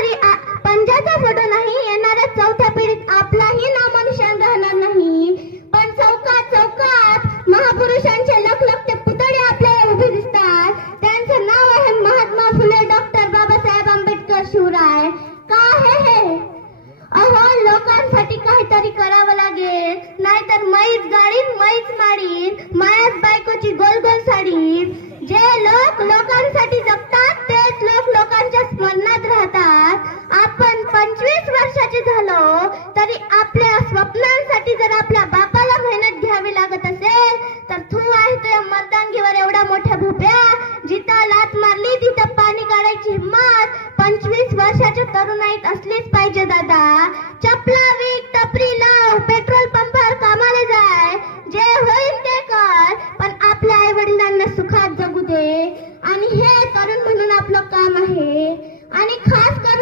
घरी पंजाचा फोटो नाही, येणाऱ्या चौथ्या पिढीत आपलाही नामोनिशाण राहणार नाही. पण चौकात चौकात महापुरुषांचे लखलखते पुतळे आपल्याला उभे दिसतात. त्यांचं नाव आहे महात्मा फुले डॉक्टर बाबासाहेब आंबेडकर शिवराय. का हे अहो, लोकांसाठी काहीतरी करावं लागेल, नाहीतर मैच गाडीत मैच माडीत, मायाच बायकोची गोल गोल साडी. जे लोक लोकांसाठी जगतात तेच लोक लोकांच्या स्मरणात राहतात. आपण 25 वर्षाचे झालो तरी आपल्या स्वप्नांसाठी जर आपल्या बापाला मेहनत घ्यावी लागत असेल तर तू आहे तुझ्या मर्दांगीवर एवढ्या मोठ्या भोप्या. जिथं लात मारली तिथं पाणी काढायची हिम्मत 25 वर्षाच्या तरुणाईत असलीच पाहिजे दादा. चपला विक, टपरी लाव, पेट्रोल पंपावर कामाला जाय, जे होईल ते कर, पण आपल्या आई वडिलांना सुखात जगू दे. आणि हे तरुण म्हणून आपलं काम आहे. आणि खास करून